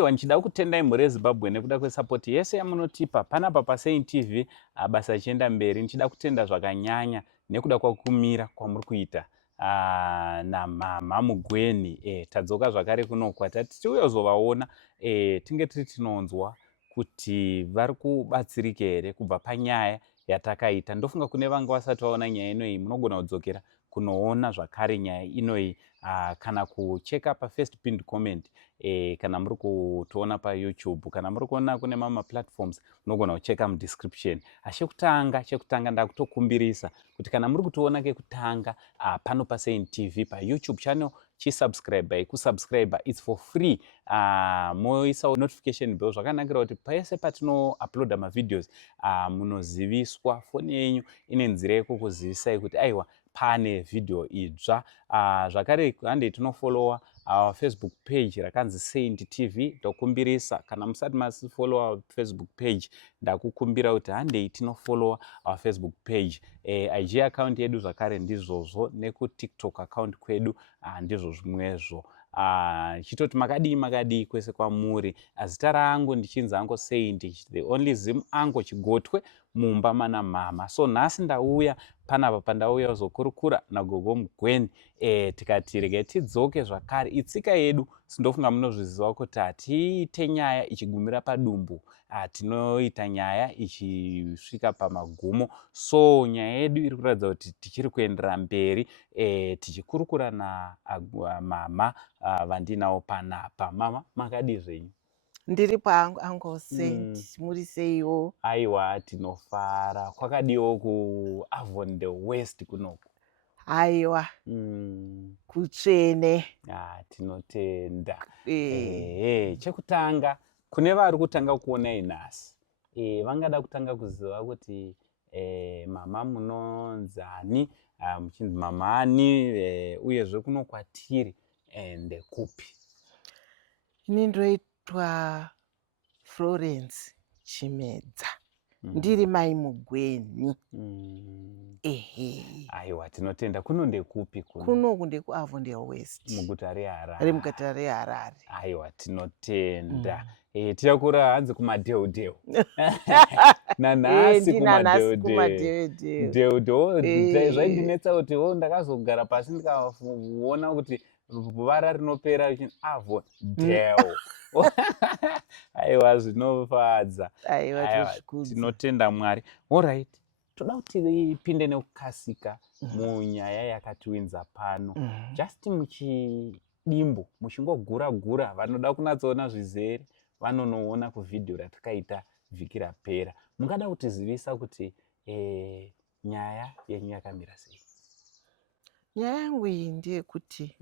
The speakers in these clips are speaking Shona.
aiwa ndichida kutendai mhuri yeZimbabwe nekuda kwesapoti yese yamunotipa panapa paSaint TV. Basa richienda mberi, ndichida kutenda zvakanyanya nekuda kwakumira kwamuri kuita naMama Mugweni. Tadzoka zvakare kuno kwatati tiuya kuzovaona tinge tiri tinonzwa kuti vari kubatsirika here kubva panyaya yatakaita. Ndofunga kune vanga vasati vaona nyaya inoyi munogona kudzokera kunoona zvakare nyaya inoyi kana kucheka pafirst pinned comment, kana muri kutoona paYouTube, kana muri kuona kune mamwe platforms munogona kucheka mudescription. Chekutanga ndakutokumbirisa kuti kana muri kutoona kekutanga pano paSaint TV paYouTube channel, chisubscribe. Kusubscribe it's for free. Moisa notification bell zvakanakira kuti pese patino uploada mavideos munoziviswa. Foni yenyu ine nzira yekukuzivisai kuti aiwa pane video idzva. Zvakare handei tinofollowa our Facebook page rakanzi Saint TV. Ndokumbirisa kana musati masifollowa our Facebook page, ndakukumbira kuti handei tinofollowa our Facebook page. IG account yedu zvakare ndizvozvo, nekuTikTok account kwedu ndizvo zvimwezvo. Chitoti makadii kwese kwamuri. Zita rangu ndichinzi Uncle Saint, the only Zim Uncle Chigotwe mumba mana mama. So nhasi ndauya panapa pandauya kuzokurukura nagogo Mugweni. Tikati regai tidzoke zvakare. Itsika yedu sindofunga munozviziva kuti hatiite nyaya ichigumira padumbu, tinoita nyaya ichisvika pamagumo. So nyaya yedu iri kuratidza kuti tichiri kuendera mberi tichikurukura naMama vandinawo panapa. Mama, makadii zvenyu? Ndiri pangu Uncle Saint. Muri seiwo? Aiwa tinofara. Kwakadiwo kuAvon the West kunoko? Aiwa kutsvene. Tinotenda. Chekutanga kune vari kutanga kuonai nhasi, vangada kutanga kuziva kuti mama munonzani, muchinzi mamani, uyezve kuno kwatiri ndekupi? Ini ndoitwa Florence Chimedza. Ndiri mai Mugweni. Aiwa tinotenda. Kuno ndekupi? Kuno ndekuAvon the West, muguta reHarare. Ari muguta reHarare. Aiwa tinotenda. Tichakura hanzi kumadheudheu. Nanhasi kumadheudheu. Zvaindinetsa kuti ndakazogara pasi ndikaona kuti vara rinopera Avon dheu. Aiwa zvinofadza. Aiwa tinotenda Mwari. Alright. Toda kuti tipinde nekukasika munyaya yakatiwinza pano. Just muchidimbu, muchingogura-gura, vanoda kunatsoona zvizere vanonoona kuvhidhio ratakaita vhiki rapera. Mungada kutizivisa kuti nyaya yenyu yakamira sei? Nyaya yangu iyi ndeyekuti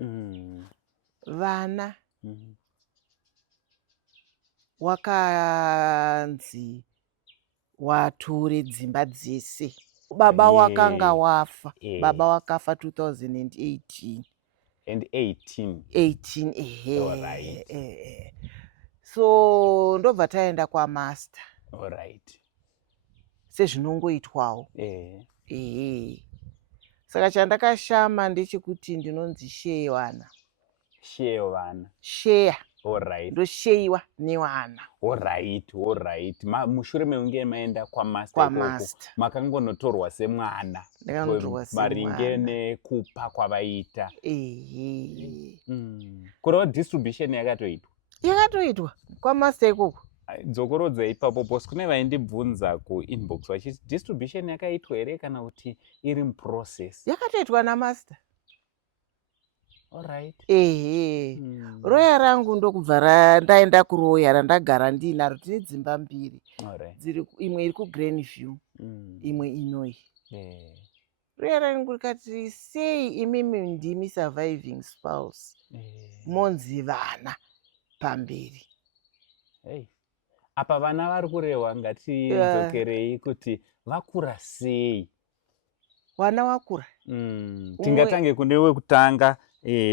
vana wakanzi wature dzimba dzese. Baba wakanga wafa. Baba wakafa 2018. And 18. Alright. So ndobva taenda kwaMaster. Alright. Sezvinongoitwawo. Saka chandakashama ndechekuti ndinonzi share vana. Share. Alright. Ndosheyiwa newana. Alright. Mushure meunge maenda kwaMaster. Makangonotorwa semwana. Maringe nekupa kwavaita. Kureva distribution yakatoitwa? Yakatoitwa kwaMaster ikoko. Dzokorodza ipapo posi kune vaindibvunza kuinbox vachiti distribution yakaitwa here kana kuti iri muprocess? Yakatoitwa naMaster. Alright. Roya rangu ndokubva ndaenda kuroya randagara ndinaro. Tine dzimba mbiri. Imwe iri kuGreenview, imwe inoi. Roya rangu rikati sei imimi ndimi surviving spouse, monzi vana pamberi. Apa vana vari kurehwa ngatidzokerei kuti vakura sei? Vana vakura. Tingatange kune wekutanga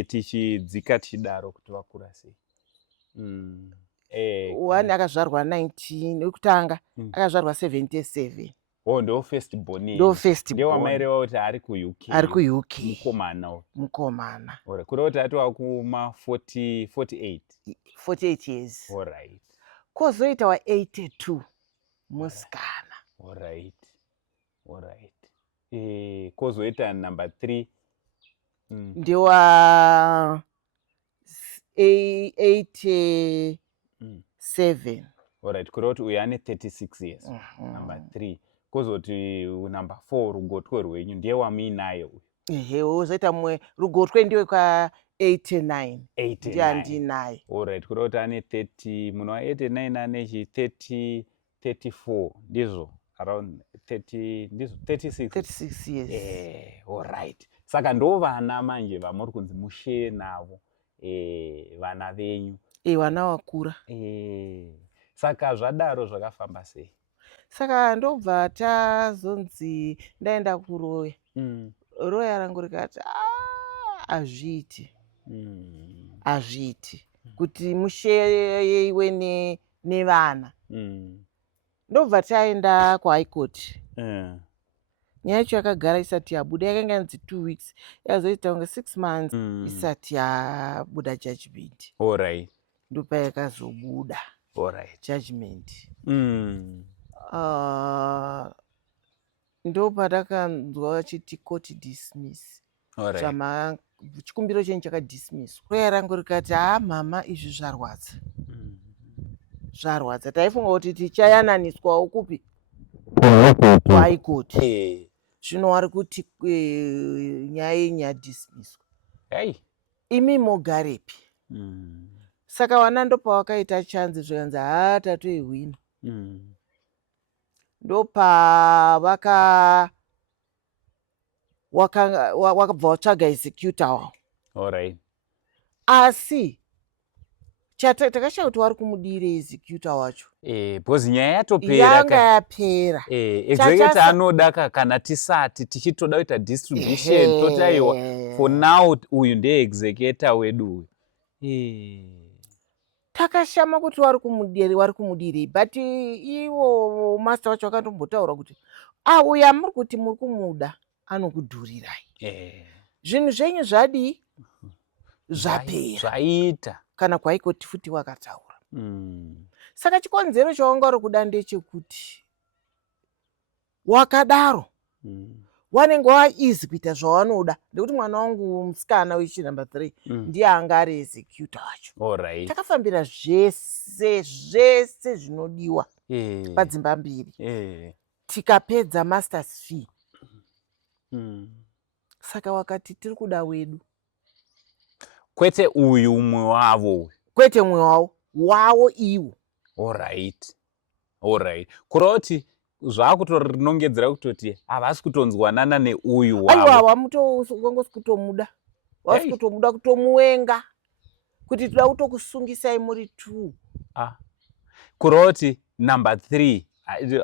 tichidzika tichidaro kuti vakura sei. One akazvarwa 19 wekutanga akazvarwa 77. Oh, ndo first born. ndo first Ndio born. wamaireva kuti ari ku-UK. Ari ku-UK. Mukomana. Mukomana. Alright. Kureva kuti atova kuma 48. 48 years. Alright. Kozoita wa 82 musikana. Alright. Kozoita number 3. Ndiwa 87. Alright. Kureva kuti uyu ane 36 years. Number 3. Kozoti number 4 rugotwe rwenyu ndiye wamuinaye uyu. Ehe, wozoita mumwe rugotwe ndiwe kwa 89. 89. Ndiye andinaye. Alright. Kureva kuti ane 30. Munhu wa 89 ane chi 34 ndizvo. Around 30 ndizvo 36. 36 years. Alright. Saka ndo vana manje vamuri kunzi mushare navo. Vana venyu. Vana wakura. Saka zvadaro zvakafamba sei? Saka ndobva tazonzi ndaenda kuroya. Roya rangu rikati azviti. Azviti. Kuti musheiwe nevana. Ndobva taenda kuHigh Court. Nyaya yacho yakagara isati yabuda, yakanga yanzi 2 weeks. Yazoita kunge 6 months isati yabuda judgment. Alright. Ndopa yakazobuda. Alright. Judgment. Ndopa takanzwa vachiti court dismiss. Alright. Chikumbiro chenyu chakadismiss. Roya rangu rikati mama izvi zvarwadza. Zvarwadza. Taifunga kuti tichayananiswawo kupi? High Court. Zvino vari kuti nyaya yenyu yadismisswa. Imi mogarepi? Saka wana ndopa wakaita chanzi zvikanzi tatoihwina. Ndopa wakabva watsvaga executor wavo. Alright. Asi takashaya kuti wari kumudire executor wacho. Because nyaya yatopera. Yanga yapera. Executor anoda kana tisati tichitoda kuita distribution totaiwa for now uyu ndiye executor wedu uyu. Takashama kuti wari kumudire but iwo master wacho akandombotaura kuti uya muri kuti muri kumuda anokudhurirai. Zvinhu zvenyu zvadii? Zvapera. Zvaita. Kana kuHigh Court futi wakataura. Saka chikonzero chawanga uri kuda ndechekuti wakadaro wanenge waizi kuita zvawanoda, ndekuti mwana wangu musikana wechi number 3 ndiye anga ari executor wacho. Alright. Takafambira zvese zvinodiwa padzimba mbiri. Tikapedza masters fee. Saka wakati tiri kuda wedu. Kwete uyu umwe wavo. Kwete umwe wavo iwo. Alright. Kureva kuti zvakutorinongedzera kutoti havasi kutonzwanana neuyu wavo. Aiwa wamutongosi kutomuda. Wasi kutomuda kutomuwenga. Kuti toda kutokusungisai muri 2. Kureva kuti number 3.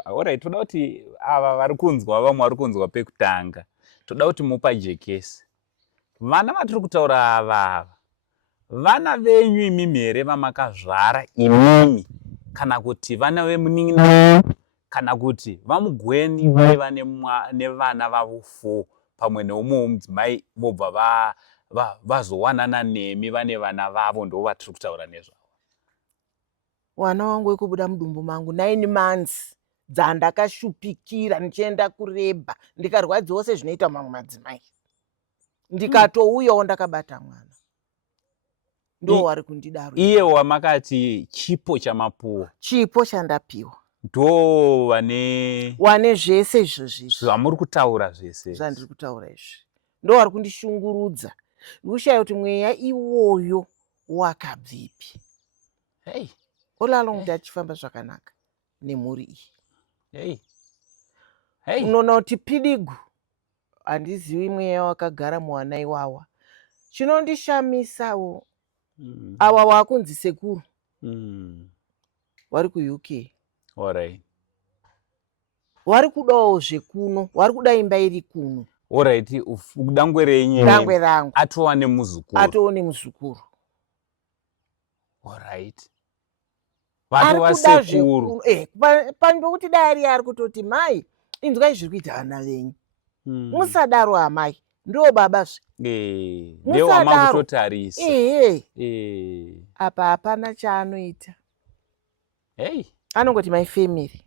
Alright, toda kuti ava vari kunzwa vamwe vari kunzwa pekutanga. Toda kuti mupa jekesi. Vana vatiri kutaura ava vana venyu imimi here vamakazvara imimi, kana kuti vana vemunin'ina, kana kuti vamugweni vaiva nevana vavo 4 pamwe neumwe womudzimai vobva vazowanana nemi vane vana vavo, ndo vatiri kutaura nezvavo. Wana wangu wekubuda mudumbu mangu 9 months dzandakashupikira nichienda kureba ndikarwadziwa sezvinoita mamwe madzimai. Ndikatouyawo ndakabata mwana. Ndo wari kundidaro. Iye wamakati chipo chamapuwa. Chipo chandapiwa. Ndo wane zvese izvozvi. Zvamuri kutaura zvese. Zvandiri kutaura izvi. Ndo wari kundishungurudza. Ndikushaya kuti mweya iwoyo wakabvipi. All along ndachifamba zvakanaka nemhuri iyi. Unoona kuti pidigu handizivi mweya wakagara muwana iwawa. Chinondishamisawo awa wakunzi sekuru wari kuUK. Alright. Wari kudawo zvekuno, wari kuda imba iri kuno. Alright, dangwe renyu. Dangwe rangu. Atova nemuzukuru. Atova nemuzukuru. Alright. Vatova sekuru. Pandokuti dai ari kutoti mai inzwai zviri kuita vana venyu. Musadaro amai, ndo baba zve. Musadaro. Apa hapana chaanoita. Hey. Anongoti my family.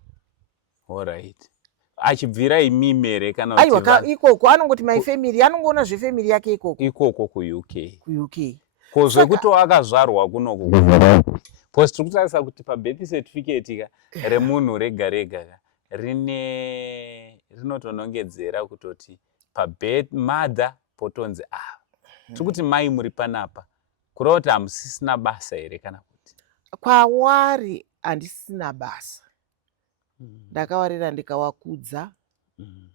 Alright. Achibvira imimere kana kuti ikoko anongoti my family, anongoona zvefamily yake ikoko ku-UK. Ku-UK. Kozve kuti wakazvarwa kunoku. Post tiri kutarisa kuti pabirth certificate remunhu rega rega rinotonongedzera kutoti pabirth mother potonzi tiri kuti mai muri panapa. Kureva kuti hamusisina basa here kana kuti? Kwavari handisina basa. Ndakawarira ndikawakudza.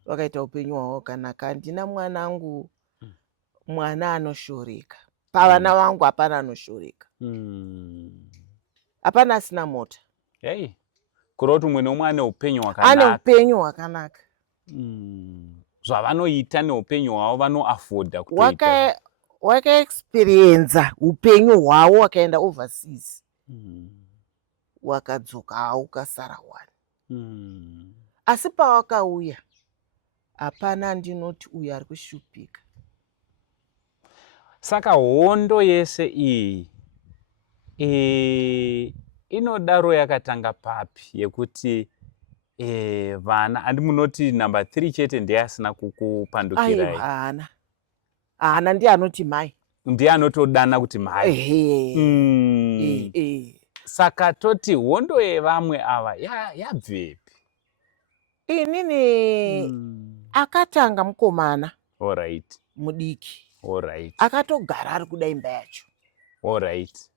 Wakaita upenyu hwavo kanaka. Handina mwanangu mwana anoshoreka. Pavana vangu hapana anoshoreka. Hapana asina mota. Hey. Kureva kuti umwe neumwe ane upenyu hwakanaka. Ane upenyu hwakanaka. Zvavanoita neupenyu hwavo vanoafoda kutoita. Wakaexperienza upenyu hwavo wakaenda overseas. Wakadzoka ukasara wani. Asi pawakauya hapana ndinoti uyu ari kushupika. Saka hondo yese iyi inodaro yakatanga papi yekuti vana handi munoti number 3 chete ndiye asina kukupandukirai? Haana ndiye anoti mai. Ndiye anotodana kuti mai. Saka toti hondo yevamwe ava yabvepi? Inini akatanga mukomana. Alright. Mudiki. Alright. Akatogara ari kuda imba yacho. Alright.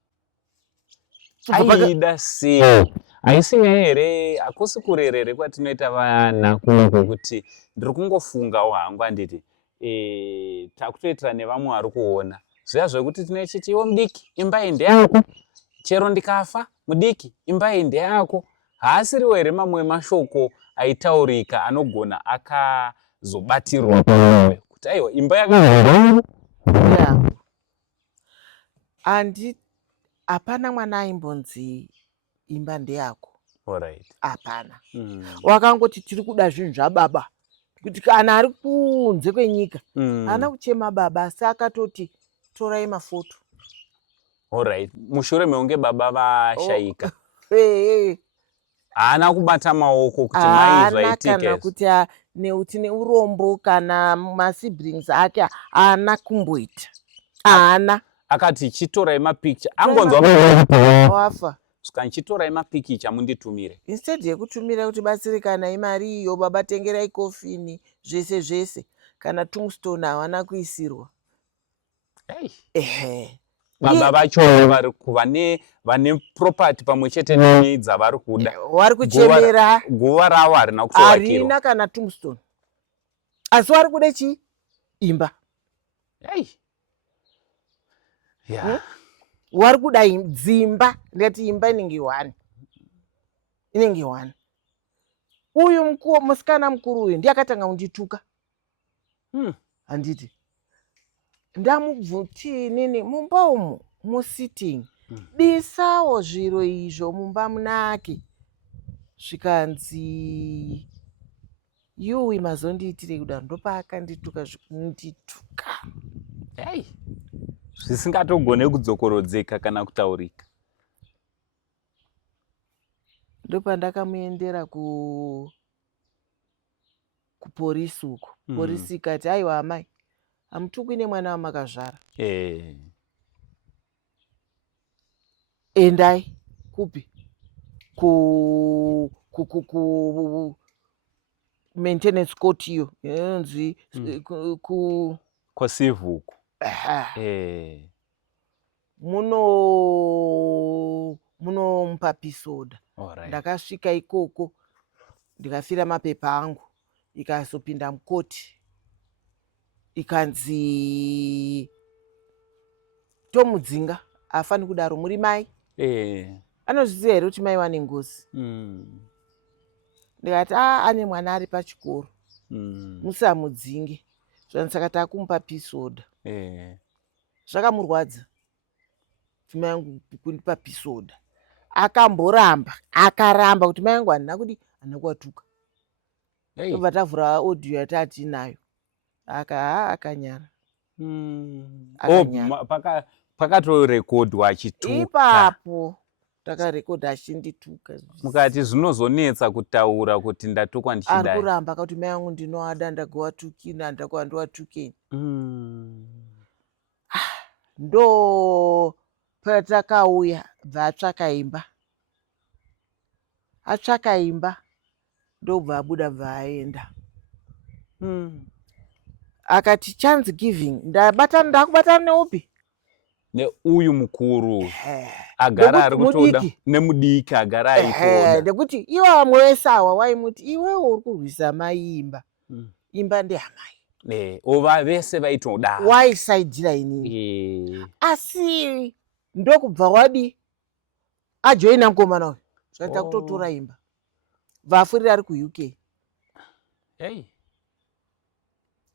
Aida sei? Haisi here hakusi kurerere kwatinoita vana kuno kuti ndiri kungofungawo hangu handiti takutoitira nevamwe vari kuona zviya zvekuti tinochiti iwo mudiki imba iyi ndeyako, chero ndikafa mudiki imba iyi ndeyako. Haasiriwo here mamwe mashoko aitaurika anogona akazobatirwa pamoyo kuti aiwa imba yako. Hapana mwana aimbonzi imba ndeyako. Alright. Hapana. Wakangoti tiri kuda zvinhu zvababa. Kuti kana ari kunze kwenyika haana kuchema baba asi akatoti torai mafoto. Alright. Mushure meunge baba vashayika. Haana kubata maoko kuti mai zvaitika. Kana kuti neuti neurombo kana masiblings ake haana kumboita. Haana. Akati chitorai mapikicha angonzwa wafa. Saka chitorai mapikicha munditumire. Instead yekutumira kuti batsirikanai mari iyo baba tengerai kofini zvese zvese kana tungstone hawana kuisirwa. Baba vacho vane property pamwe chete nemidza vari kuda. Vari kuchemera. Guva ravo harina kutovakirwa. Harina kana tungstone. Asi vari kuda chi? Imba. Wari kuda dzimba. Ndati imba inenge 1. Inenge 1. Uyu musikana mukuru uyu ndiye akatanga kundituka. Handiti. Ndamubvuti nini mumba umu musitting. Bisawo zviro izvo mumba munake. Zvikanzi yuwi mazondiitire kuda ndopakandituka zvekundituka. Zvisingatogone kudzokorodzeka kana kutaurika. Ndopandakamuendera kupolisi uko. Polisi ikati aiwa amai hamutukwi nemwana wamakazvara. Endai kupi ku maintenance court iyo inonzi kwasivuku. Munomupa pisoda. Ndakasvika ikoko ndikafira mapepa angu ikazopinda mukoti ikanzi tomudzinga afani kudaro muri mai. Anozviziva here kuti mai wane ngozi. Ndikati ane mwana ari pachikoro musamudzinge. Saka takumupa pisoda. Zvakamurwadza kuti mai angu kundipa pisoda. Akamboramba akaramba kuti mai angu handina kuti handina kuwatuka. Ndobva tavhura audio yatati nayo akanyara. Pakatorekodwa achituka ipapo takarekodha achindituka mukati zvinozonetsa kutaura kuti ndatukwa ndichidai. Ari kuramba akati mai angu ndinoada ndagowatukina ndakuwandowatukeni. Ndo patakauya bva atsvaka imba ndobva abuda bva aenda. Akati chance giving ndakubatana neupi neuyu mukuru agara ari kutoda nemudiki agara aitoda ndekuti iwe vamwe vese ava waimuti iwewe uri kurwisa mai imba ndeyamai ova vese vaitoda waisaidira inini asi ndokubva wadi ajoina mukomana uyu zvaita kutotora imba vafurira ari kuuk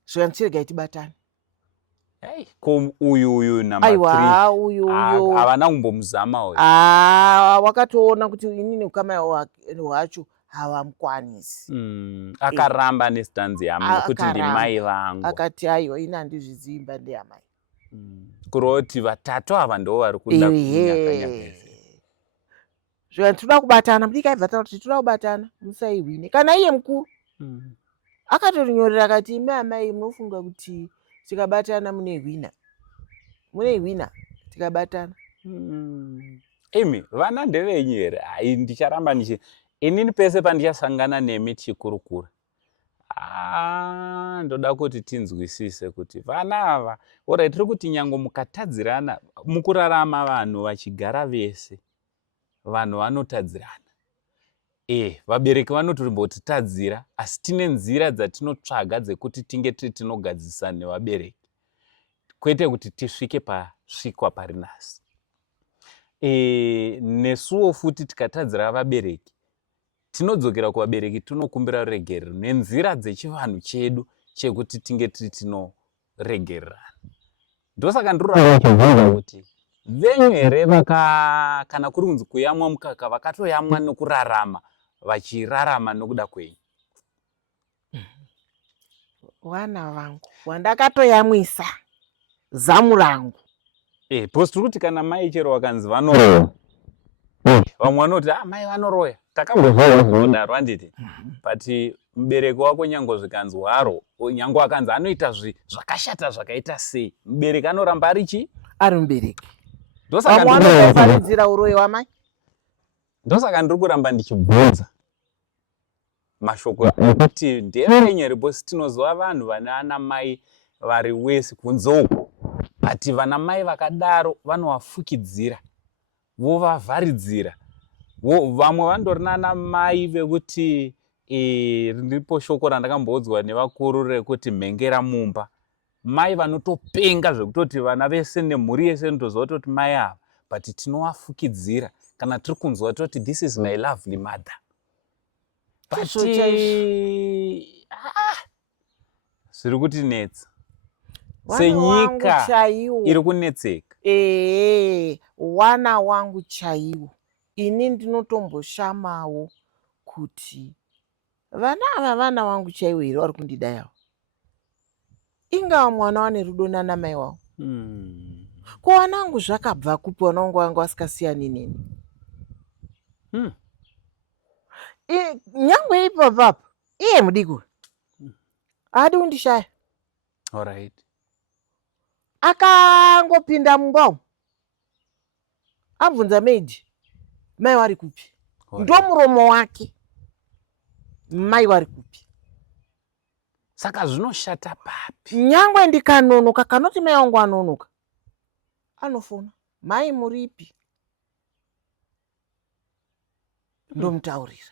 zvikandichirega itibatane. Ko uyu aiwa uyu havana kumbomuzama uyu wakatoona kuti inini ukama hwacho havamukwanisi. Akaramba nesitanzi yamo nokuti ndimai vangu. Akati aiwa ini handizvizivi imba ndeyamai. Kuroti vatatu ava ndo vari kuda kunyakanya. Zvino toda kubatana mudiki aibva taura kuti toda kubatana musaihwine kana iye mukuru. Akatonyorera akati imi amai munofunga kuti tikabatana muneihwina tikabatana. Imi vana ndevenyu here? Hai ndicharamba inini pese pandichasangana nemi tichikurukura ndoda kuti tinzwisise kuti vana ava ora tiri kuti nyango mukatadzirana mukurarama vanhu vachigara vese vanhu vanotadzirana. Vabereki vanotombotitadzira asi tine nzira dzatinotsvaga dzekuti tinge tinogadzisana nevabereki kwete kuti tisvike pasvikwa pari nhasi. Nesuwo futi tikatadzira vabereki tinodzokera kuvabereki tinokumbira ruregerero nenzira dzechivanhu chedu chekuti tinge tinoregererana. Ndosaka ndoramba kuti venyu here kana kuri kunzi kuyamwa mukaka vakatoyamwa nokurarama vachirarama nokuda kwenyu. Vana vangu vandakatoyamwisa zamu rangu. Posi tiri kuti kana mai chero vakanzi vanoroya vamwe vanoti mai vanoroya takambozodaro handiti but mubereki wako nyango zvikanzi hwaro nyango akanzi anoita zvakashata zvakaita sei mubereki anoramba ari mubereki. Vamwe vanotovharidzira uroyi wamai. Ndosaka ndiri kuramba ndichibvunza mashoko ekuti ndevenyere bosi tinoziva vanhu vane ana mai vari wese kunze uko ati vana mai vakadaro vanovafukidzira vovavharidzira vamwe vandori nana mai vekuti riripo shoko randakamboudzwa nevakuru rekuti mhengera mumba. Mai vanotopenga zvekutoti vana vese nemhuri yese ndoziva kuti mai ava but tinovafukidzira kana tiri kunzwa toti this is my lovely mother but zviri kutinetsa senyika iri kunetseka. Wana wangu chaiwo ini ndinotomboshamawo kuti vana ava vana wangu chaiwo here vari kundidayawo. Ingava mwana wane rudo nana mai wavo. Ko vana vangu zvakabva kupi vana vangu vanga vasikasiyani neni. Nyangwe ipapapa iye mudiki haadi kundishaya. Alright. Akangopinda mumba umu abvunza maidi mai vari kupi. Ndo muromo wake mai vari kupi. Saka zvinoshata papi. Nyangwe ndikanonoka kanoti mai wangu anonoka anofona mai muripi ndomutaurira.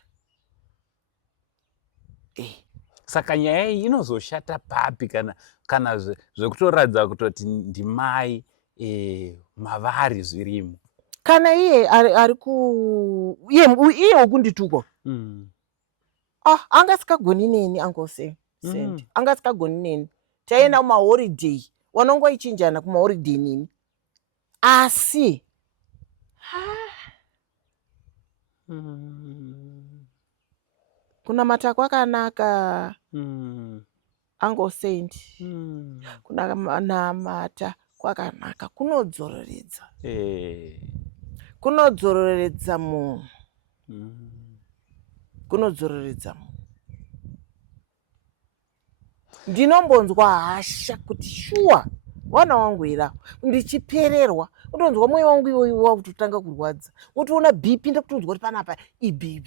Saka nyaya iyi inozoshata papi kana zvekutoratidza kutoti ndimai mavari zvirimo. Kana iye ari iye wokundituka angasikagoni neni angose sendi angasikagoni neni taenda kumaholiday wanongoichinjana kumaholiday nini asi kunamata kwakanaka. Angosendi. Kunamata kwakanaka kunodzororedza. Kunodzororedza munhu. Kunodzororedza munhu. Ndinombonzwa hasha kuti shuwa wana wangu ira ndichipererwa utonzwa mwoyo wangu iwoyo wakutotanga kurwadza, utoona bp ndakutonzwa kuti panapa ibp.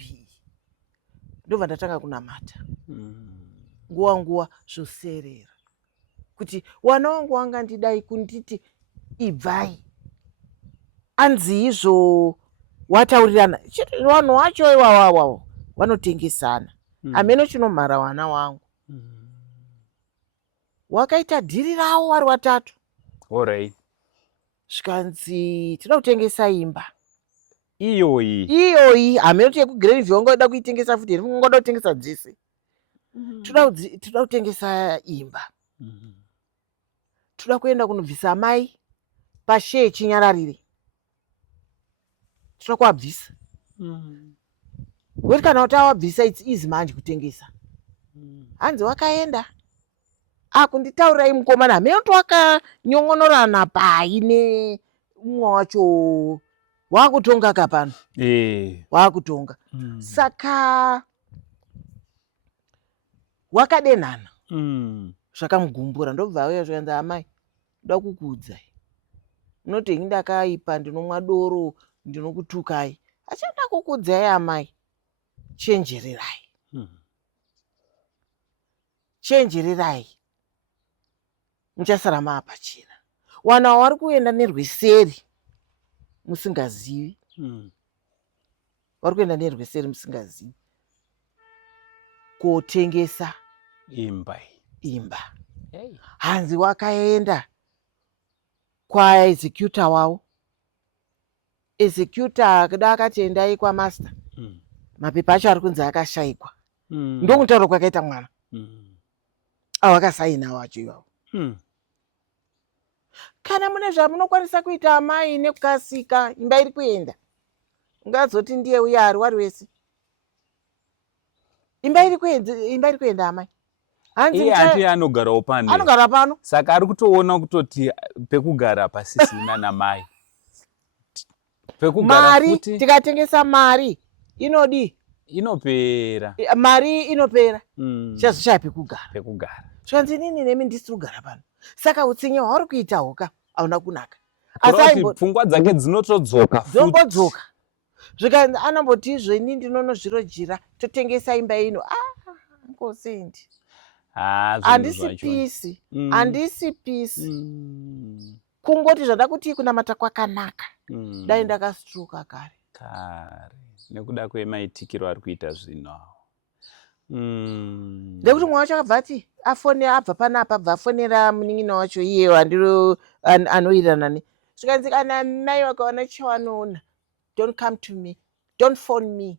Ndobva ndatanga kunamata nguwa zvoserera kuti wana wangu wangandidai kunditi ibvai, anzi izvo wataurirana vanhu vacho iwawawo vanotengesana. Hameno chinomhara wana wangu. Wakaita dhiri ravo vari vatatu. Alright. Zvikanzi tinoda kutengesa imba iyoyi. Hameno kuti yekuGrenville wangoda kuitengesa futi here, ungoda kutengesa dzese. Toda kutengesa imba. Toda kuenda kunobvisa mai pashe Chinyararire. Toda kuabvisa. Woti kana kuti awabvisa it's easy manje kutengesa. Hanzi wakaenda akunditaurirai mukomana, hameno kuti wakanyongonorana pai neumwe wacho wakutonga kapano. Wakutonga. Saka wakadenhana. Zvakamugumbura. Ndobva auya zvikanzi amai ndoda kukuudzai. Munoti ini ndakaipa, ndinomwa doro, ndinokutukai. Achada kukuudzai amai. Chenjererai. Chenjererai. Muchasara maapachena. Wana vari kuenda nerweseri musingazivi. Vari kuenda nerweseri musingazivi. Kotengesa imba. Hanzi wakaenda kwaexecutor wavo. Executor akada akati endai kwamaster. Mapepa acho ari kunzi akashayikwa. Ndokutaura kwakaita mwana. Awakasaina wacho iwawo. Kana mune zvamunokwanisa kuita amai nekukasika, imba iri kuenda. Ungazoti ndiye uya ari wari wese. Imba iri kuenda amai. Hanzi ati anogara pano. Anogara pano. Saka ari kutoona kutoti pekugara pasisina namai. Pekugara mari futi. Tikatengesa mari inodi inopera. Mari inopera. Chazvishaa pekugara. Zvanzi nini nemi ndisiri kugara pano. Saka utsinye hwauri kuita hoka hauna kunaka. Asi pfungwa dzake dzinotodzoka futi. Dzombodzoka. Zvikanzi anomboti izveni ndinonozvirojira totengesa imba ino. Ngosendi. Handisi pisi. Kungoti zvada kuti kunamata kwakanaka. Dai ndakastroka kare. Nekuda kwemaitikiro ari kuita zvino. Ndekuti mwana wacho akabva ati abva panapa abva afonera munin'ina wacho iye anowirirana ne. Zvikanzi kana mai vakaona chavanoona, don't come to me, don't phone me.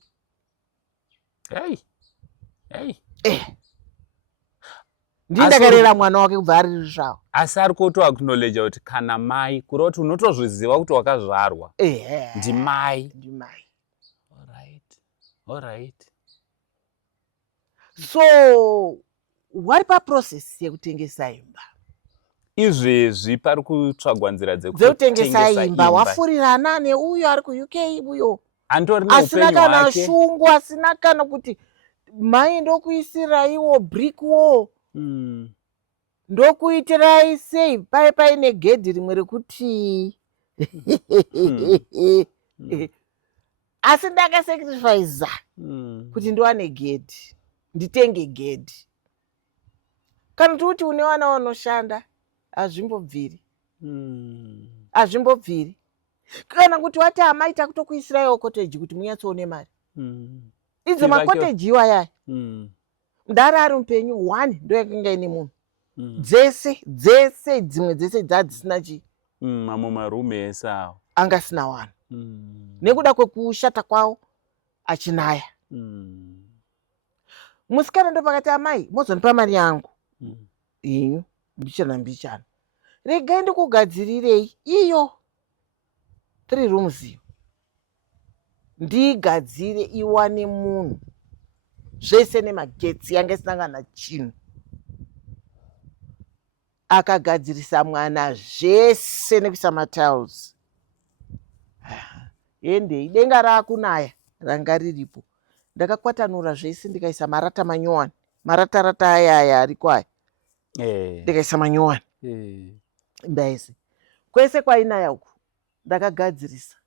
Ndindakarera mwana wake kubva ari zvavo. Asi ari kuto acknowledge kuti kana mai kureva kuti unotozviziva kuti wakazvarwa ndimai. Alright. So vari paprocess yekutengesa imba. Izvezvi pari kutsvagwa nzira dzekutengesa imba. Wafurirana neuyo ari kuUK uyo. Asina kana shungu, asina kana kuti mai ndokuisiraiwo brick wall. Ndokuitirai sei paine gedhi rimwe rekuti asi ndakasacrifice kuti ndiwane gedhi, nditenge gedhi. Kana kuti une vana vanoshanda hazvimbobviri. Kana kuti wati amai takutokuisiraiwo cottage kuti munyatsoone mari. Idzo makoteji iwaya. Mudhara ari mupenyu 1 ndo yakanga ine munhu. Dzese dzimwe dzese dzadzisina chi. Mamwe marume ese awo. Anga sina wanhu. Nekuda kwekushata kwawo achinaya. Musikana ndo pakati amai mozonipa mari yangu. Inyu mbichana. Regai ndikugadzirirei iyo 3 rooms iyo. Ndigadzire iwane munhu zvese nemagetsi yanga isangana chinhu. Akagadzirisa mwana zvese nekuisa matiles. Ende denga raakunaya ranga riripo. Ndakakwatanura zvese ndikaisa marata manyowani. Marata aya ari kwaya. Ndikaisa manyowani. Imba yese. Kwese kwainaya uku ndakagadzirisa.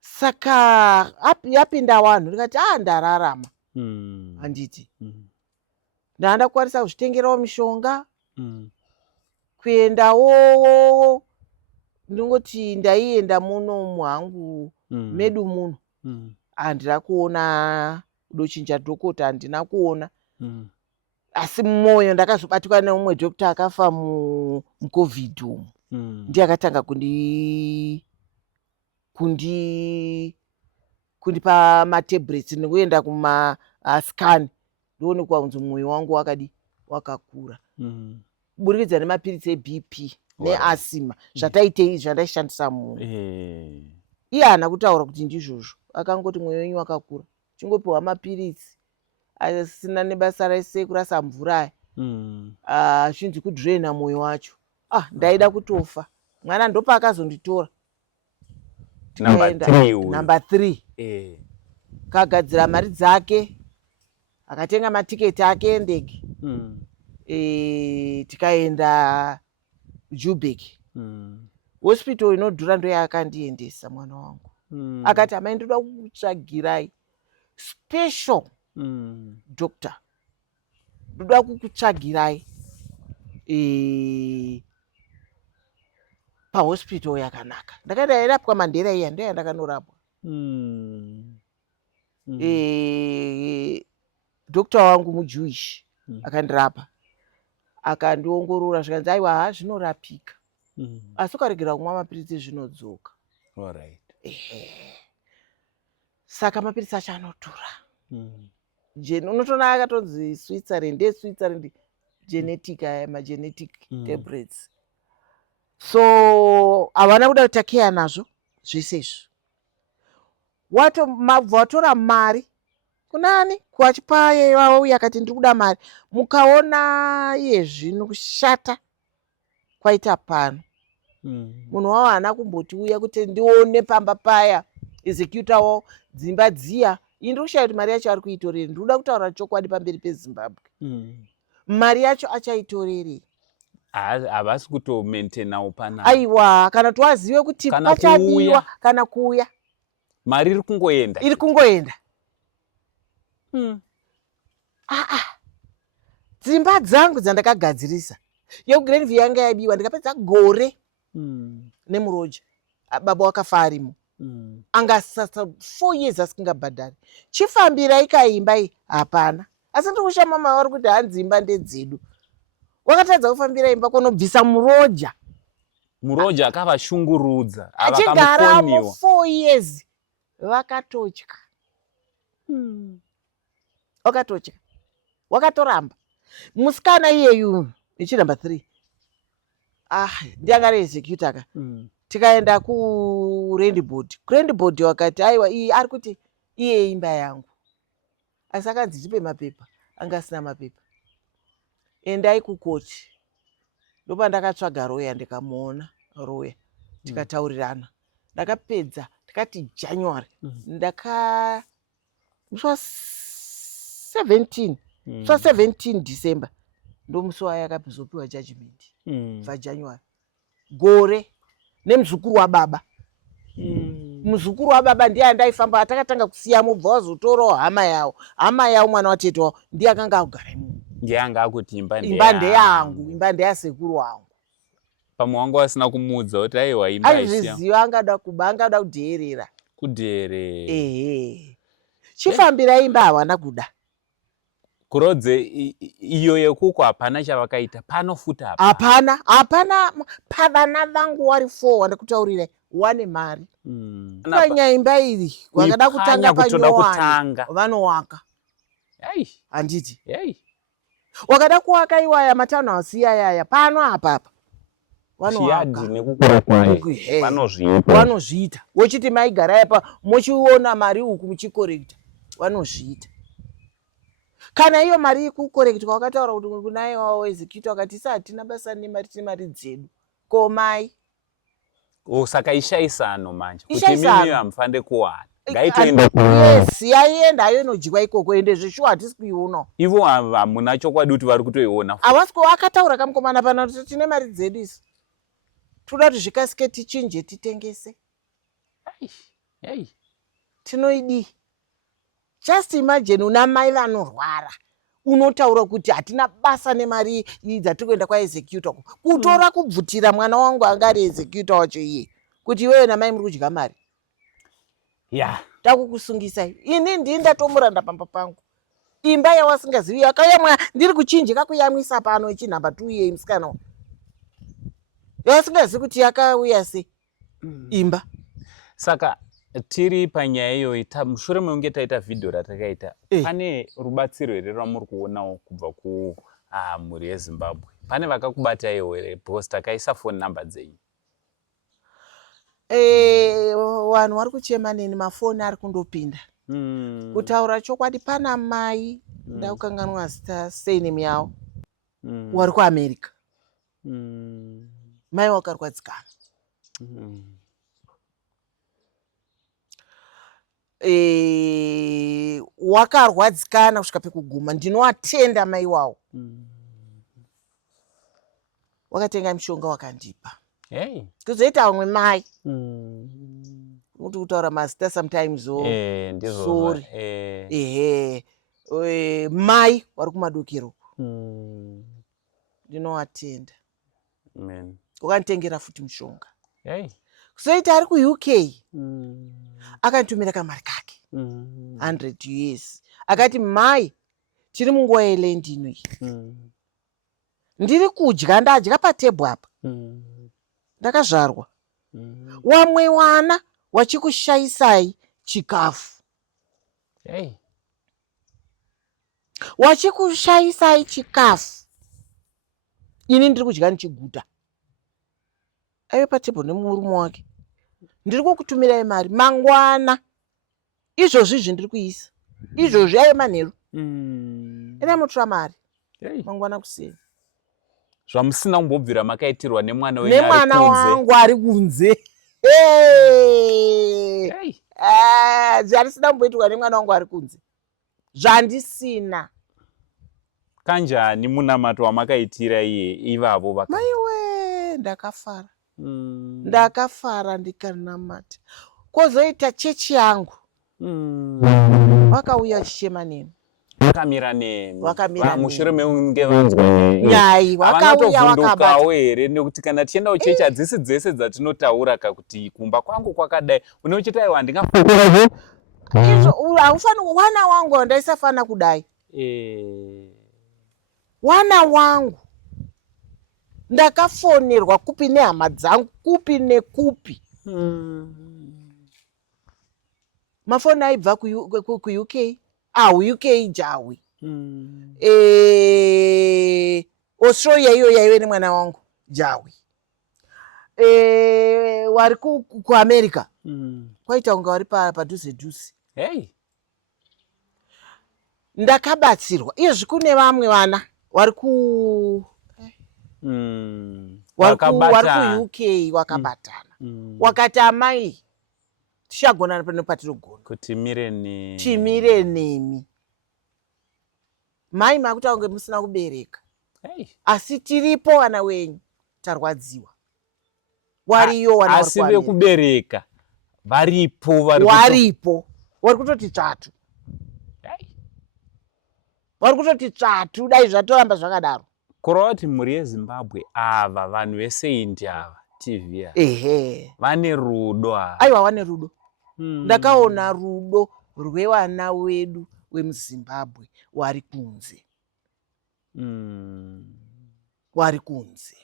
Saka yapinda wanhu ndikati ndararama. Handiti. Ndaenda kukwanisa kuzvitengerawo mishonga. Kuendawo ndingoti ndaienda muno muhangu medu muno. Handina kuona kudochinja dhokota, handina kuona. Asi mumwoyo ndakazobatikwa neumwe dhokota akafa muCovid umu. Ndiye akatanga kundipa matablets nekuenda kumascan ndoonekwa kunzi mwoyo wangu wakakura. Kuburikidza nemapiritsi eBP neasima zvandaishandisa muno. Iye haana kutaura kuti ndizvozvo, akangoti mwoyo wenyu wakakura, chingopiwa mapiritsi asina nebasa rese kurasa mvura zvinzi kudhirena mwoyo wacho. Ndaida kutofa. Mwana ndopa akazonditora. Number 3. Kagadzira mari dzake, akatenga matiketi ake endege. Tikaenda Joburg. Hospital inodhura ndo yakandiendesa mwana wangu. Akati amai ndoda kukutsvagirai special doctor. Ndoda kukutsvagirai pahospital yakanaka. Ndakaenda yairapwa Mandera iya ndiyo yandakanorapwa. Dokta wangu muJewish akandirapa. Akandiongorora zvikanzi aiwa zvinorapika. Asi ukaregera kumwa mapiritsi zvinodzoka. Saka mapiritsi acho anodhura. Unotoona akatonzi Switzerland genetic magenetic tablets. So havana kuda kutakeya nazvo zvese izvo. Watora mari kunani kuvachipa yeyo uye akati ndiri kuda mari. Mukaona iye zvino kushata kwaita pano. Munhu wavo haana kumboti uya kuti ndione pamba paya executawo dzimba dziya. Ndiri kushaya kuti mari yacho ari kuitorere. Ndiri kuda kutaura chokwadi pamberi peZimbabwe. Mari yacho achaitorere. Havasi kutomainteinawo panapa. Aiwa, kana kuti wazive kuti pachadiwa kana kuuya. Mari iri kungoenda. Iri kungoenda. Dzimba dzangu dzandakagadzirisa. YekuGrenville yanga yabiwa ndikapedza gore nemuroja. Baba wakafa arimo. Anga sasa 4 years asingabhadhari. Chifambira ikaimba iyi hapana. Asi ndiri kushama mavari kuti hanzi imba ndedzedu. Wakatadza kufambira imba kunobvisa muroja. Muroja akavashungurudza. Achigaramo 4 years. Vakatotya. Wakatotya. Wakatoramba. Musikana iyeyu number 3. Ndianga re-executor ka. Tikaenda kuRandboard. kuRandboard wakati aiwa iyi ari kuti iye imba yangu. Asi akanzi ndipe mapepa. Anga asina mapepa. Endai kukoti. Ndopandakatsvaga roya ndikamuona roya. Tikataurirana. Ndakapedza. Tikati January. Musi wa 17 December. Ndomusi wayo akazopiwa judgment. January. Gore. Nemuzukuru wababa. Muzukuru wababa ndiye andaifamba atakatanga kusiya mubva wazotorawo hama yawo. Hama yawo mwana watete wawo ndiye akanga agara imo. Ndiye anga akuti imba ndeyangu, imba ndeyasekuru wangu. Pamwe wanga wasina kumuudza kuti aiwa imba isiya. Aizviziva angada kuba, angada kudheerera. Kudheerera. Chifambira imba hawana kuda. Kurodze iyo yekuko hapana chavakaita. Panofuta hapana. Hapana. Pavana vangu vari 4 wandakutaurira. Wane mari. Panya imba iri. Wakada kutanga panyowani. Vanowaka. Handiti. Wakada kuwaka iwaya matownhouse iyaya. Pano apapa. Vanowaka. Vanozviita. Wochiti maigara yapa. Mochiona mari uku muchikorekta. vanozviita. Kana iyo mari kukorektwa wakataura kuti kunai wawo executor wakati isa hatina basa nemari tine mari dzedu komai saka ishaisano manje kuti Ishaisano. mimi hamufande kuwana ngaitoenda yes yaienda hayo inodyiwa ikoko ende zvishuwa hatisi kuiona ivo hamuna chokwadi kuti vari kutoiona havasi akataura kamukomana pana kuti tine mari dzedu isu toda kuti zvikasike tichinje titengese tinoidii. Just imagine una mai vanorwara unotaura kuti hatina basa nemari dzatiri kuenda kwaexecutor kutora kubvutira mwana wangu anga ari executor wacho iye kuti iwewe namai muri kudya mari takukusungisai ini ndii ndatomuranda pamba pangu imba yawasingazivi yakayamwa ndiri kuchinja kakuyamwisa pano ichinhamba 2 iye musikana yawasingazivi kuti yakauya sei imba. Saka tiri panyaya iyoyi mushure meunge taita vhidhiyo ratakaita pane rubatsiro here ramuri kuonawo kubva kumhuri yeZimbabwe? Pane vakakubataiwo here because takaisa phone number dzenyu? Vanhu vari kuchema neni mafoni ari kundopinda kutaura chokwadi. Pana mai ndaukanganwa zita surname yawo wari kuAmerica mai wakarwadzikana wakarwadzikana kusvika pekuguma. Ndinoatenda mai wawo wakatenga mushonga wakandipa kuzoita vamwe mai kuti kutaura mazita sometimes sorry mai wari kumadokero ndinoatenda wakanditengera futi mushonga kuzoita ari kuUK akanditumira kamari kake 100 US akati mai tiri munguva yeLendi inoyi ndiri kudya ndadya patebwe apa ndakazvarwa wamwe wana wachikushayisai chikafu wachikushayisai chikafu ini ndiri kudya nichiguta aive patebwe nemurume wake ndiri kukutumirai mari mangwana izvozvi zvindiri kuisa izvozvi aive manheru ina mutora mari mangwana kuseni zvamusina kumbobvira makaitirwa nemwana wangu ari kunze zvarisina kumboitirwa nemwana wangu ari kunze zvandisina. Kanjani munamato wamakaitira iye ivavo maiwe ndakafara ndakafara ndikanamata. Kozoita chechi yangu vakauya chichema nemi wakamira nemi mushure meunge nyai wakauya wakabata here nekuti kana tienda kuchechi hadzisi dzese dzatinotaura kakuti kumba kwangu kwakadai unochita iwa ndingafana haufani wana wangu ndaisafana kudai wana wangu ndakafonerwa kupi nehama dzangu kupi nekupi mafoni aibva kuUK UK jawi Australia iyo yaive nemwana wangu jawi wari kuAmerica kwaita unga wari padhuze dhuze ndakabatsirwa iyezvi kune vamwe vana wari kuUK wakabatana wakati amai tichagona patinogona kuti timire nemi mai makuti aunge musina kubereka asi tiripo vana wenyu tarwadziwa wariyo wana asi vekubereka varipo vari kutoti tsvatu vari kutoti tsvatu dai zvatoramba zvakadaro kurova kuti mhuri yeZimbabwe ava vanhu veseindi ava TV vane rudo aiwa vane rudo ndakaona rudo rwevana wedu wemuZimbabwe wari kunze wari kunze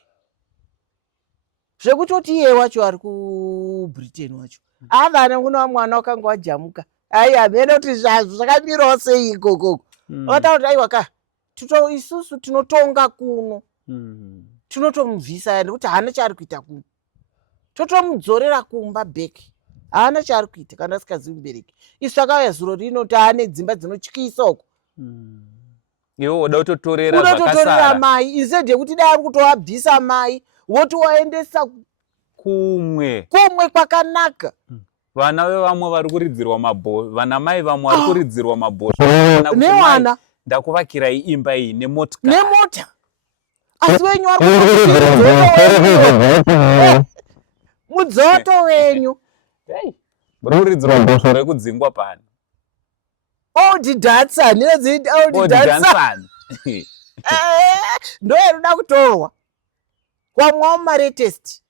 zvekutoti iye wacho ari kuBritain wacho avana kuna mwana wakanga wajamuka ai hamene kuti zvazvo zvakamirawo sei ikokoko vataura kuti aiwa ka isusu tinotonga kuno tinotomubvisa nekuti haana chaari kuita kuno totomudzorera kumba bheki haana chaari kuita kana asikazivi mubereki. Isu takauya zuro rino taane dzimba dzinotyisa uko. Iwe uda kutotorera unototorera mai instead yekuti dai ari kutovabvisa mai wotowaendesa kumwe kwakanaka. Vana vevamwe vari kuridzirwa mabhosvo, vana mai vamwe vari kuridzirwa mabhosvo newana ndakuvakirai imba iyi nemota. Asi wenyu ari mudzoto wenyu muri kuridzirwa bhosvo rekudzingwa pano. Didhatsani ndo yaruda kutorwa kwamwawo maretest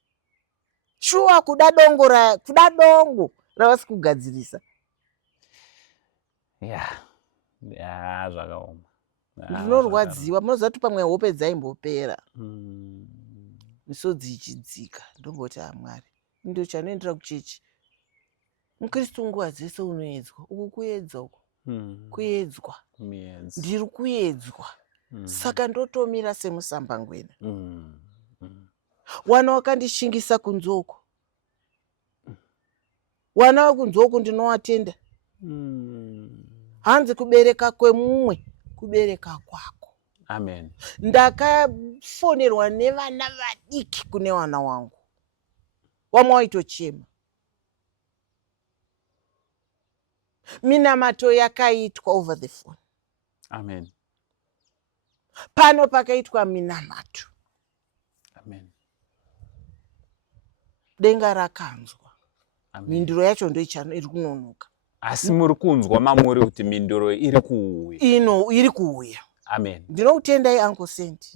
shuwa kuda dongo ravasi kugadzirisa. Zvakaoma. Ndinorwadziwa, munoziva kuti pamwe hope dzaimbopera misodzi ichidzika. Ndomboti Mwari ndo chanoendera kuchechi. Mukristu nguva dzese unoedzwa uku kuedzwa uku kuedzwa ndiri kuedzwa. Saka ndotomira semusambangwena. Wana wakandishingisa kunzoko, wana wekunzoko ndinowatenda. Hanzi kubereka kwemumwe kubereka kwako. Amen. Ndakafonerwa nevana vadiki kune wana wangu, wamwe waitochema. Minamato yakaitwa over the phone. Amen. Pano pakaitwa minamato. Amen. Denga rakanzwa. Minduro yacho ndo iri kunonoka. Asi muri kunzwa mamuri kuti minduro iri kuuya. Iri kuuya. Amen. Ndinokutendai Uncle Sandy.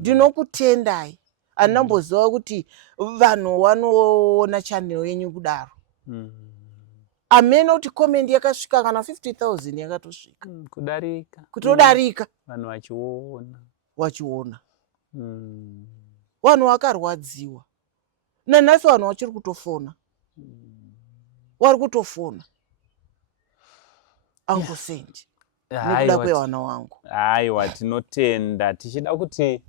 Ndinokutendai. Andamboziva kuti vanhu vanoona channel yenyu kudaro. Ameno kuti comment yakasvika kana 50,000 yakatosvika. Kutodarika. Vanhu vachiona. Vanhu vakarwadziwa. Nanhasi vanhu vachiri kutofona. Vari kutofona. Uncle Sandy. Nekuda kwevana wangu. Aiwa, tinotenda tichida kuti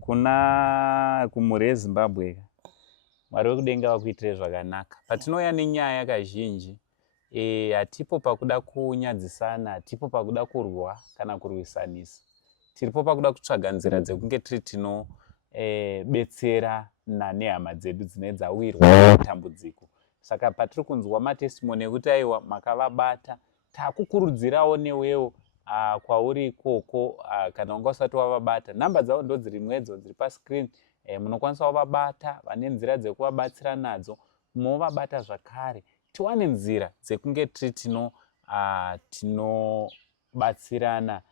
kuna kumhuri yeZimbabwe Mwari wekudenga vakuitire zvakanaka. Patinouya nenyaya kazhinji hatipo pakuda kunyadzisana, hatipo pakuda kurwa kana kurwisanisa. Tiripo pakuda kutsvaga nzira dzekunge tiri tinobetsera nehama dzedu dzine dzawirwa netambudziko. Saka patiri kunzwa matestimony ekuti aiwa makavabata, takukurudzirawo newewo kwauri ikoko kana wanga usati wavabata. Namba dzavo ndo dziri mwedzo dziri pascreen. Munokwanisa kuvabata, vane nzira dzekuvabatsira nadzo, movabata zvakare. Tiwane nzira dzekunge tiri tinobatsirana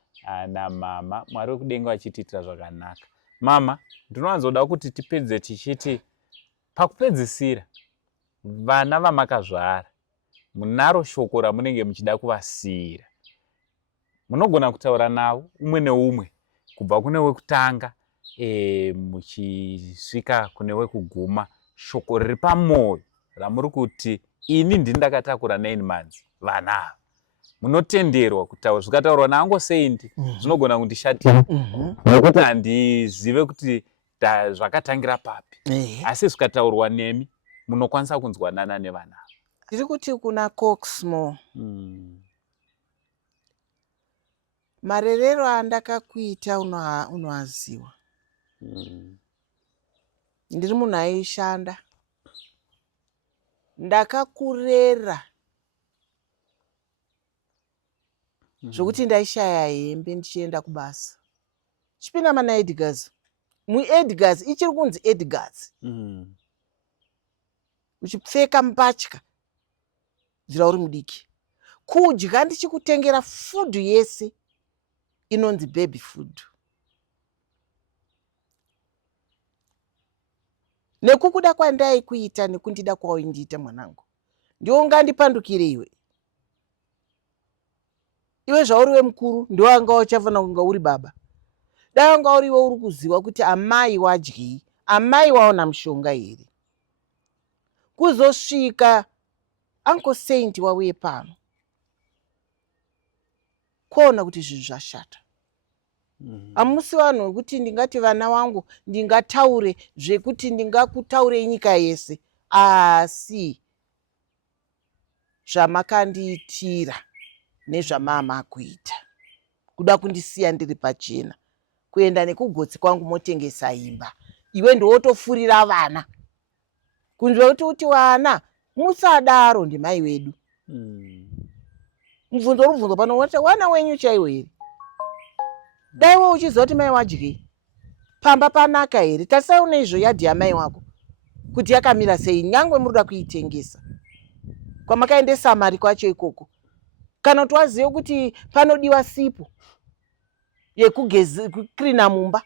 namama. Mwari wekudenga vachitiitira zvakanaka. Mama, ndinowanzoda kuti tipedze tichiti pakupedzisira vana vamakazvara munaro shoko ramunenge muchida kuvasiyira. Munogona kutaura navo umwe neumwe kubva kune wekutanga muchisvika kune wekuguma, shoko riri pamwoyo ramuri kuti ini ndini ndakatakura 9 months vana. Munotenderwa kutaura. Zvikataurwa naAngle Sandy zvinogona kundishatira nekuti handizive kuti zvakatangira papi. Asi zvikataurwa nemi munokwanisa kunzwanana nevana. Ndiri kuti kuna Coxmo, marerero andakakuita unoaziwa. Ndiri munhu aishanda. Ndakakurera zvokuti ndaishaya hembe ndichienda kubasa. Chipinda mana Edgars. MuEdgars ichiri kunzi Edgars. Uchipfeka mbatya zira uri mudiki. Kudya ndichikutengera food yese inonzi baby food. Nekukuda kwandai kuita nekundida kwawaindiita mwanangu, ndiwo ngandipandukire iwe. Iwe zvauri wemukuru ndiwo anga uchafanira kunga uri baba. Dai wanga uriwe uri kuziva kuti amai wadyei, amai waona mushonga here. Kuzosvika Uncle Sandy wauye pano kuona kuti zvinhu zvashata. Hamusi vanhu vekuti ndingati vana vangu ndingataure zvekuti ndingakutaurei nyika yese. Asi zvamakandiitira nezvamama kuita, kuda kundisiya ndiri pachena, kuenda nekugotsi kwangu motengesa imba, iwe ndowotofurira vana. Kunzwe kuti vana musadaro ndimai wedu. Mubvunzo rubvunzo pano wati wana wenyu chaiwo here? Daiwo uchiziva kuti mai wadyei? Pamba panaka here? Tasaona izvo yadhi yamai wako kuti yakamira sei, nyangwe muruda kuitengesa. Kwamakaendesa mari kwacho ikoko. Kana kuti wazive kuti panodiwa sipo yekukrina mumba,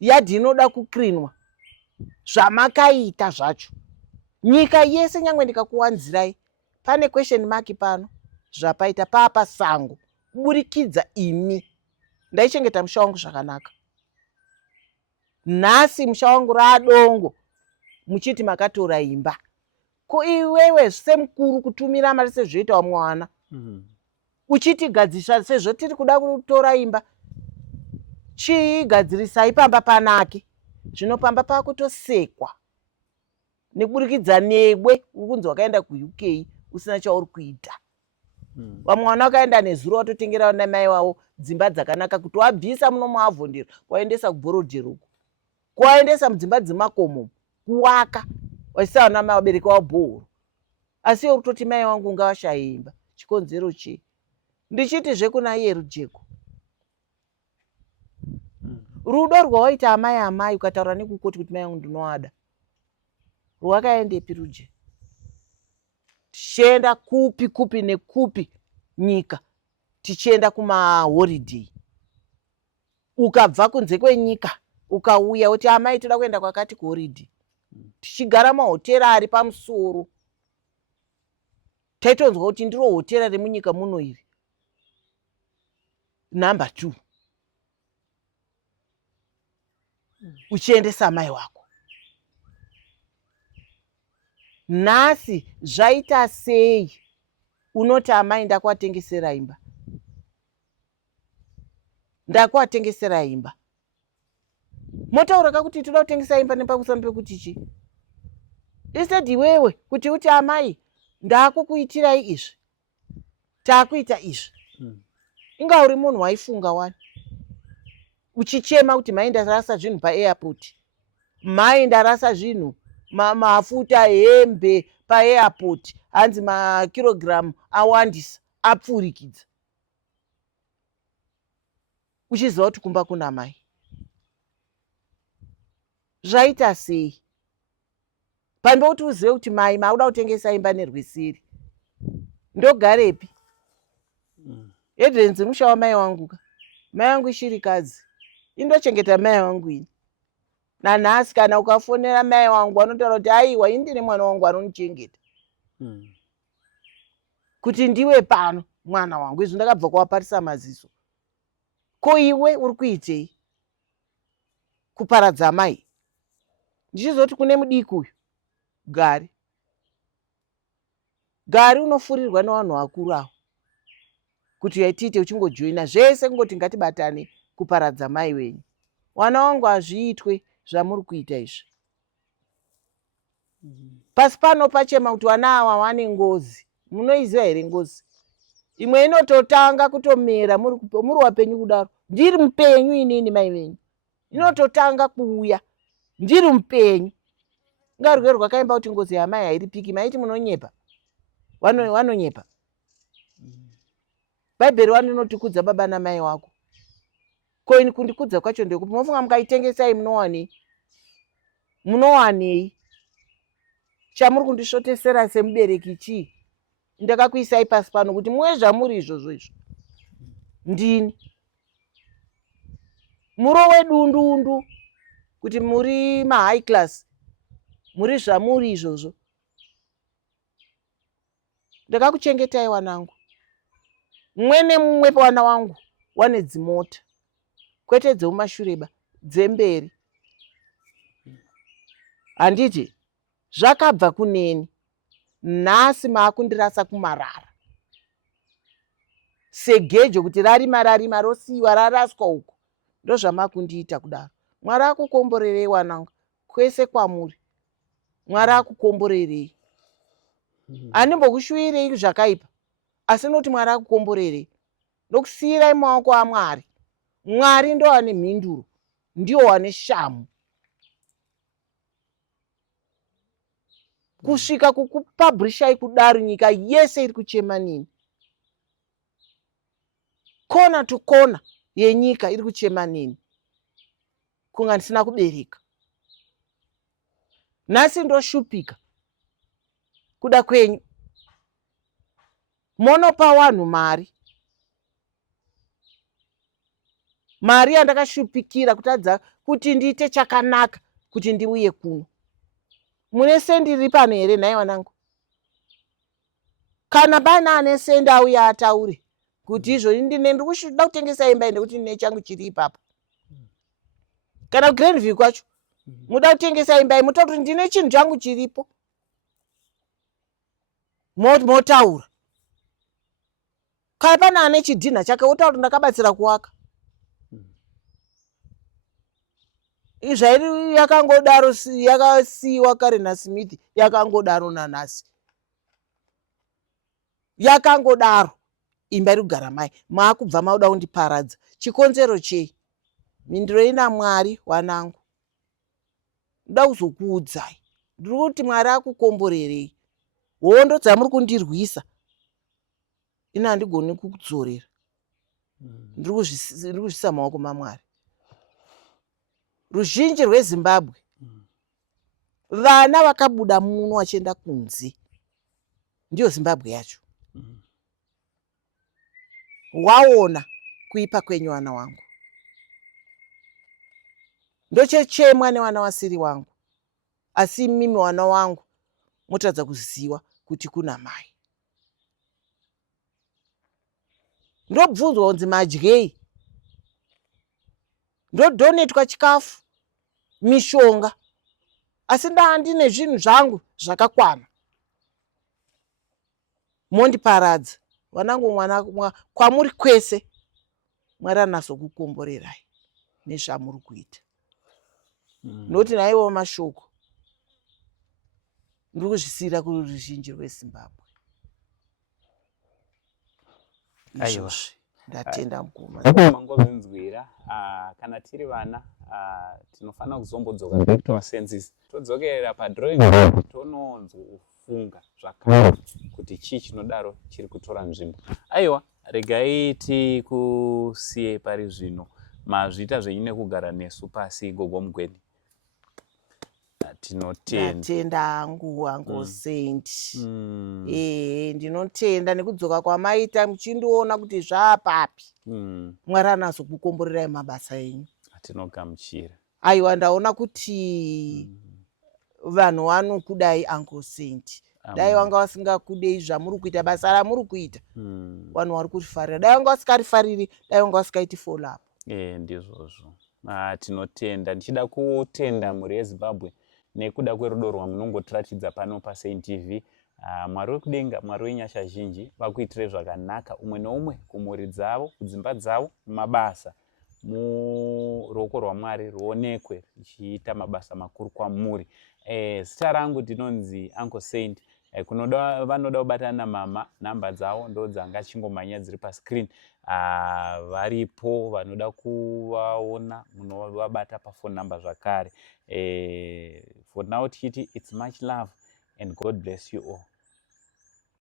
yadhi inoda kukrinwa, zvamakaita zvacho. Nyika yese nyangwe ndikakuwanzirai, pane question mark pano zvapaita papa sango kuburikidza imi. Ndaichengeta musha wangu zvakanaka. Nhasi musha wangu radongo, muchiti makatora imba. Ko iwewe semukuru kutumira mari sezvoita vamwe vana, uchitigadzisa sezvo tiri kuda kutora imba, chigadzirisai pamba panake. Zvino pamba pako tosekwa nekuburikidza newe ukunzi wakaenda kuUK usina chauri kuita. Vamwe vana wakaenda nezuro watotengera namai wavo dzimba dzakanaka kuti wabvisa muno muavhondero waendesa kuBhorodhero uko, kuwaendesa mudzimba dzemakomo kuwaka wachisa vana vabereki wavo bhoro. Asi iwe kutoti mai wangu ngavashaye imba, chikonzero chii? Ndichiti zvekuna iye rujeko, rudo rwawaita amai ukataura nekukoti kuti mai wangu ndinoada, rwakaendepi ruje? Tichienda kupi nekupi nyika, tichienda kumahorideyi, ukabva kunze kwenyika ukauya kuti amai toda kuenda kwakati kuhorideyi, tichigara mahotera ari pamusoro. Taitonzwa kuti ndiro hotera remunyika muno iri, namba 2, uchiendesa mai wako. Nhasi zvaita sei unoti amai ndakuatengesera imba? Ndakuatengesera imba. Motauraka kuti toda kutengesa imba nepakusamba pekuti chi? Instead iwewe kuti uti amai ndakukuitirai izvi, takuita izvi. Inga uri munhu waifunga wani, uchichema kuti mai ndarasa zvinhu paairport, mai ndarasa zvinhu, mafuta, hembe paairport, hanzi makirogiramu awandisa, apfurikidza. Uchiziva kuti kumba kuna mai. Zvaita sei? Pambe kuti uzive kuti mai mauda kutengesa imba nerweseri, ndogarepi? Edrenzi musha wamai wangu ka. Mai wangu ishirikadzi, indochengeta mai wangu ini. Nanhasi kana ukafonera mai wangu anotaura kuti aiwa indine mwana wangu anonichengeta. Kuti ndiwe pano mwana wangu, izvo ndakabva kuwaparisa maziso. Ko iwe uri kuitei? Kuparadza mai. Ndichizoti kune mudiki uyu, gari unofurirwa nevanhu vakuru avo kuti yaitiite uchingojoina zvese kungoti ngatibatane kuparadza mai wenyu. Wana wangu hazviitwe zvamuri kuita izvi. Pasi pano pachema kuti vana ava vane ngozi. Munoiziva here ngozi? Imwe inototanga kutomera muri wapenyu kudaro, ndiri mupenyu inini mai venyu, inototanga kuuya ndiri mupenyu. Ngarwe rwakaimba kuti ngozi yamai hairipiki, maiti munonyepa, vanonyepa. Bhaibheri vanotikudza baba namai wako. Ko ini kundikudza kwacho ndekupi? Mofunga mukaitengesai munowanei? Munowanei? Chamuri kundisvotesera semubereki chii? Ndakakuisai pasi pano kuti muwe zvamuri izvozvo izvo. Ndini murowe dundundu kuti muri mahigh class, muri zvamuri izvozvo. Ndakakuchengetai wanangu. Mumwe nemumwe pawana wangu wane dzimota, kwete dzeumashureba, dzemberi. Handiti zvakabva kuneni, nhasi maakundirasa kumarara segejo kuti rarima rosiyiwa raraswa uko. Ndozvamakundiita kudaro. Mwari akukomborerei wanangu, kwese kwamuri. Mwari akukomborerei. Handimbokushuvirei zvakaipa, asi noti Mwari akukomborerei. Ndokusiyirai mumaoko aMwari. Mwari ndo ane mhinduro, ndiwo wane shamu. Kusvika kukupabhurishai kudaro, nyika yese iri kuchema nini. Kona to kona yenyika iri kuchema nini, kunga ndisina kubereka. Nhasi ndoshupika kuda kwenyu. Monopa vanhu mari, mari yandakashupikira kutadza kuti ndiite chakanaka kuti ndiuye kuno. Mune sendi riri pano here nhai wanangu? Kana pane ane sendi auya ataure kuti izvoni ndiri kutengesa imba nekuti ndine changu chiri ipapo. Kana kuGrenville kwacho muda kutengesa imba muta kuti ndine chinhu changu chiripo, motaura. Kana pane ane chidhina chake otaura kuti ndakabatsira kuwaka. Izvairi yakangodaro, yakasiyiwa kare naSmith, yakangodaro nanhasi. Yakangodaro, imba iri kugara mai, maakubva mauda kundiparadza. Chikonzero chei? Mhinduro ina Mwari wanangu. Ndoda kuzokuudzai, ndiri kuti Mwari akukomborerei. Hondo dzamuri kundirwisa ina handigoni kukudzorera. Ndiri kuzvisa maoko maMwari. Ruzhinji rweZimbabwe, vana vakabuda muno vachienda kunze, ndiyo Zimbabwe yacho. Waona kuipa kwenyu vana wangu. Ndochechemwa nevana vasiri wangu, asi mimi vana wangu motadza kuziva kuti kuna mai. Ndobvunzwa kunzi madyei, ndodhonetwa chikafu, mishonga, asi ndine zvinhu zvangu zvakakwana. Mondiparadza. Wanangu, kwamuri kwese Mwari anazokukomborerai nezvamuri kuita. Noti naivo mashoko ndiri kuzvisiyira kuruzhinji rweZimbabwe. Aiwa, ndatenda mukoma. Mangovinzwira kana tiri vana tinofanira kuzombodzoka back to our senses, todzokerera padrawing board tononzofunga zvakare kuti chii chinodaro chiri kutora nzvimbo. Aiwa, regai tikusiye pari zvino. Mazviita zvenyu nekugara nesu pasi gogo mugweni. Tinotenda hangu Saint. Ndinotenda nekudzoka kwamaita muchindiona kuti zvaapapi. Mwari anazokukomborerai mabasa enyu. Tinogamuchira. Aiwa, ndaona kuti vanhu vanokudai Uncle Saint. Dai vanga vasingakudei zvamuri kuita, basa ramuri kuita, vanhu vari kurifarira. Dai vanga vasikarifariri, dai vanga vasikaiti follow up. Ndizvozvo. Tinotenda, ndichida kutenda mhuri yeZimbabwe nekuda kwerudo rwamunongotiratidza pano paSaint TV. Mwari wekudenga, Mwari wenyasha zhinji, vakuitire zvakanaka umwe noumwe kumhuri dzavo, kudzimba dzavo, mabasa. Muruoko rwaMwari ruonekwe ruchiita mabasa makuru kwamuri. Zita rangu ndinonzi Uncle Saint. Vanoda kubatana namama, namba dzavo ndo dzanga chingomhanya dziri pascreen. Varipo vanoda kuvaona, munovabata pafone number zvakare. For now tichiti it's much love and God bless you all.